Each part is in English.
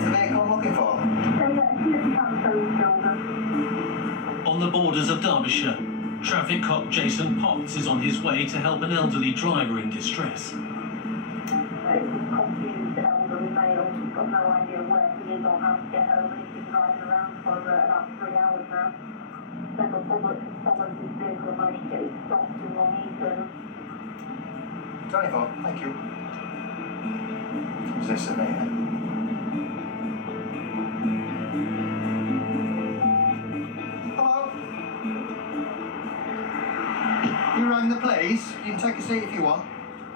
What's the vehicle I'm looking for? On the borders of Derbyshire, traffic cop Jason Potts is on his way to help an elderly driver in distress. Confused elderly male who's got no idea where he is or how to get home, and he's been driving around for about 3 hours now. Several public followed his vehicle and managed to get it stopped in long E-turn. 24, thank you. Is this a meeting? Hello? You rang the police? You can take a seat if you want.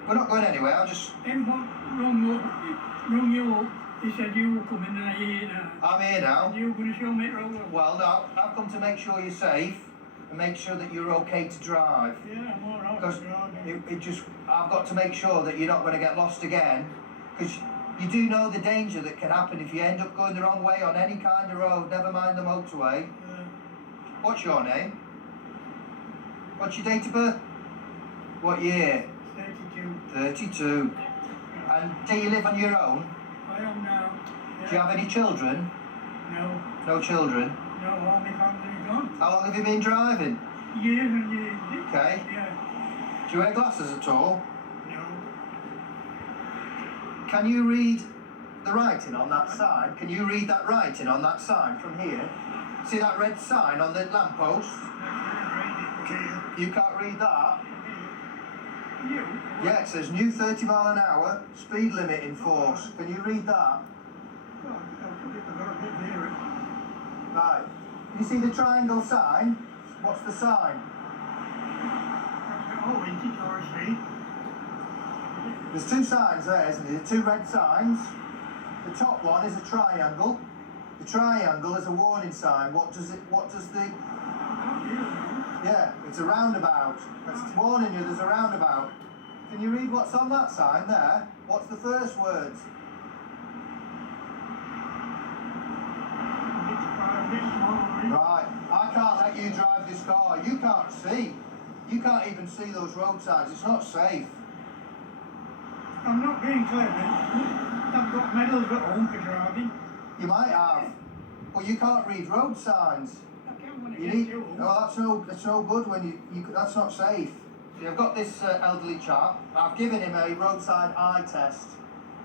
We're not going anywhere, I'll just... rung you up. He said you were coming and I'm here now. I'm here now. And you were going to show me the road. Well, no, I've come to make sure you're safe and make sure that you're okay to drive. Yeah, I'm alright. Because I've got to make sure that you're not going to get lost again. Because you do know the danger that can happen if you end up going the wrong way on any kind of road, never mind the motorway. What's your name? What's your date of birth? What year? 32. 32. And do you live on your own? I am now. Yeah. Do you have any children? No. No children? No, all my family's gone. How long have you been driving? Years and years. Okay. Yeah. Do you wear glasses at all? No. Can you read the writing on that sign? Can you read that writing on that sign from here? See that red sign on the lamppost? You can't read that? Yeah, it says new 30 mile an hour, speed limit in force. Can you read that? Right. You see the triangle sign? What's the sign? There's two signs there, isn't there? Two red signs. The top one is a triangle. The triangle is a warning sign. What does the... Yeah, it's a roundabout. It's warning you there's a roundabout. Can you read what's on that sign there? What's the first words? Right, I can't let you drive this car. You can't see. You can't even see those road signs. It's not safe. I'm not being clever. I've got medals at home for driving. You might have. But you can't read road signs. I can't want to You get need, you. no, that's no good when you that's not safe. See, I've got this elderly chap. I've given him a roadside eye test,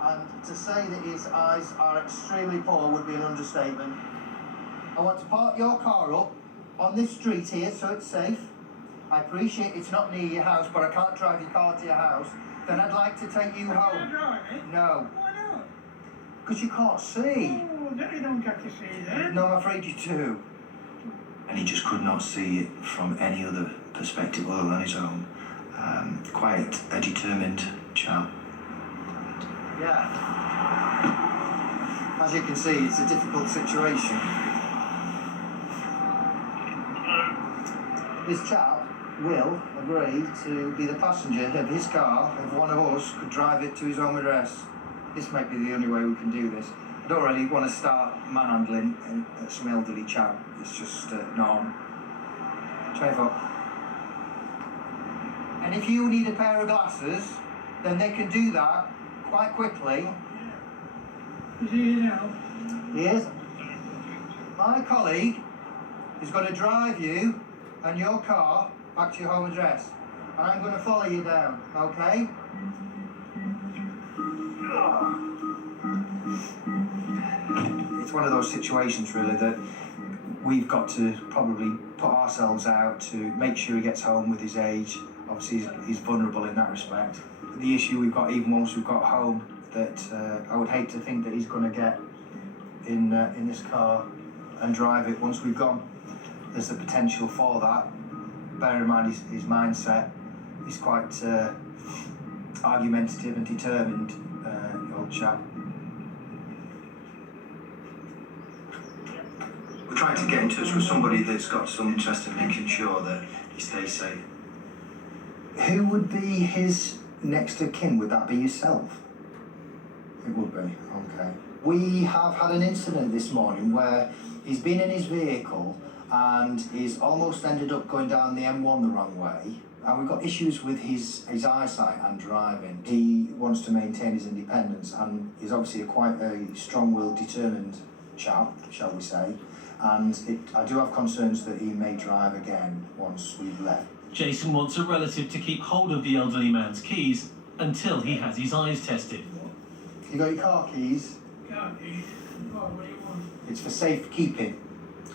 and to say that his eyes are extremely poor would be an understatement. I want to park your car up on this street here so it's safe. I appreciate it's not near your house, but I can't drive your car to your house. Then I'd like to take you home. Can I drive it? No. Why not? Because you can't see. Oh, then you don't get to see that. No, I'm afraid you do. And he just could not see it from any other perspective other than his own. Quite a determined chap. Yeah. As you can see, it's a difficult situation. This chap will agree to be the passenger of his car if one of us could drive it to his home address. This might be the only way we can do this. I don't really want to start manhandling some elderly chap. It's just not on. 24. And if you need a pair of glasses, then they can do that quite quickly. Is he here now? He is. My colleague is going to drive you and your car back to your home address. And I'm going to follow you down, okay? It's one of those situations, really, that we've got to probably put ourselves out to make sure he gets home with his age. Obviously, he's vulnerable in that respect. The issue we've got, even once we've got home, that I would hate to think that he's going to get in this car and drive it once we've gone. There's the potential for that. Bear in mind his mindset. He's quite argumentative and determined, old chap. We're trying to get in touch with somebody that's got some interest in making sure that he stays safe. Who would be his next of kin? Would that be yourself? It would be, okay. We have had an incident this morning where he's been in his vehicle and he's almost ended up going down the M1 the wrong way. And we've got issues with his eyesight and driving. He wants to maintain his independence and he's obviously quite a strong-willed, determined chap, shall we say. And I do have concerns that he may drive again once we've left. Jason wants a relative to keep hold of the elderly man's keys until he has his eyes tested. You got your car keys? Car keys? Oh, what do you want? It's for safe keeping,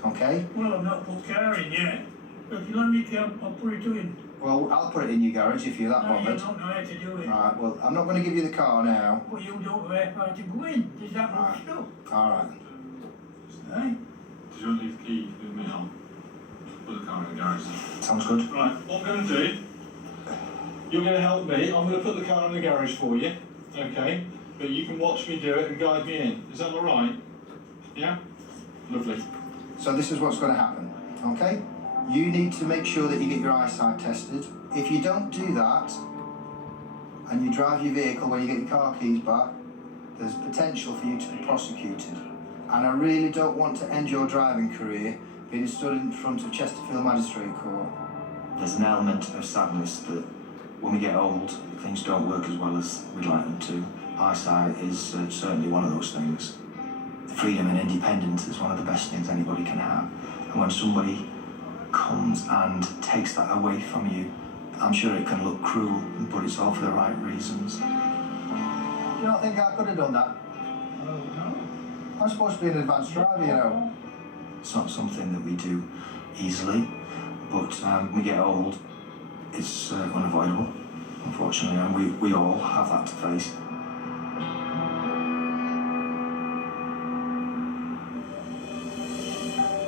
okay? Well, I've not put car in yet. But if you let me come, I'll put it in. Well, I'll put it in your garage if you're that No, you bothered. don't know how to do it. Right, well, I'm not going to give you the car now. Well, you don't know how to go in. There's that much stuff. Alright. Right? Did you want to leave the key with me? I'll put the car in the garage. Sounds good. Right, what I'm going to do, you're going to help me. I'm going to put the car in the garage for you, okay? But you can watch me do it and guide me in. Is that all right? Yeah? Lovely. So this is what's going to happen, okay? You need to make sure that you get your eyesight tested. If you don't do that, and you drive your vehicle when you get your car keys back, there's potential for you to be prosecuted. And I really don't want to end your driving career being stood in front of Chesterfield Magistrate Court. There's an element of sadness that when we get old, things don't work as well as we'd like them to. Eyesight is certainly one of those things. Freedom and independence is one of the best things anybody can have. And when somebody comes and takes that away from you, I'm sure it can look cruel, but it's all for the right reasons. Do you not think I could have done that? Oh, no. I'm supposed to be an advanced driver, you know. It's not something that we do easily, but when we get old, it's unavoidable, unfortunately, and we all have that to face.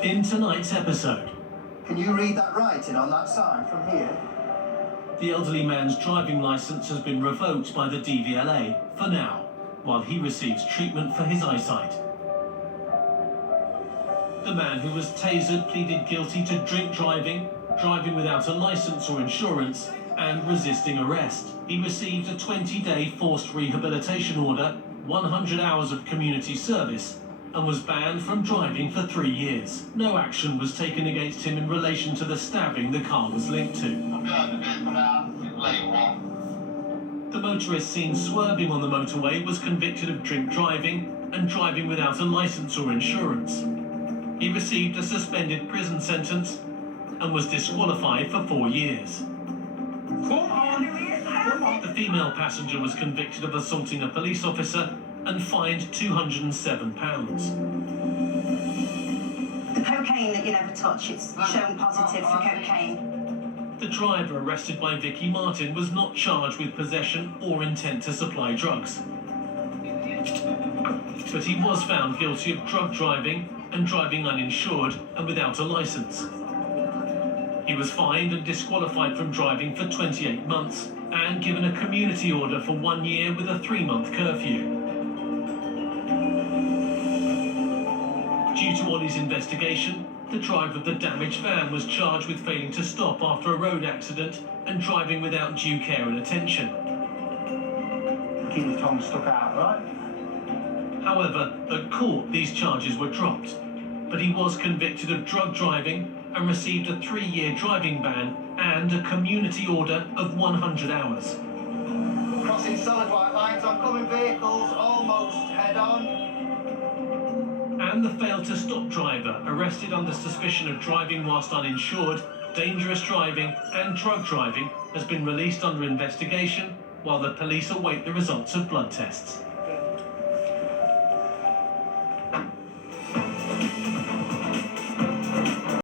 In tonight's episode, Can you read that writing on that sign from here? the elderly man's driving licence has been revoked by the DVLA for now, while he receives treatment for his eyesight. The man who was tasered pleaded guilty to drink driving, driving without a licence or insurance, and resisting arrest. He received a 20-day forced rehabilitation order, 100 hours of community service, and was banned from driving for 3 years. No action was taken against him in relation to the stabbing the car was linked to. I'm behind the vehicle now, lane one. The motorist seen swerving on the motorway was convicted of drink driving and driving without a licence or insurance. He received a suspended prison sentence and was disqualified for 4 years. Come on. The female passenger was convicted of assaulting a police officer and fined £207. The cocaine that you never touch, it's shown positive for cocaine. The driver, arrested by Vicky Martin, was not charged with possession or intent to supply drugs. But he was found guilty of drug driving and driving uninsured and without a licence. He was fined and disqualified from driving for 28 months and given a community order for 1 year with a 3-month curfew. Due to Ollie's investigation, the driver of the damaged van was charged with failing to stop after a road accident and driving without due care and attention. Keep your tongue stuck out, right? However, at court these charges were dropped, but he was convicted of drug driving and received a 3-year driving ban and a community order of 100 hours. Crossing solid white lines, oncoming vehicles, almost head on. And the failed to stop driver, arrested under suspicion of driving whilst uninsured, dangerous driving and drug driving, has been released under investigation while the police await the results of blood tests.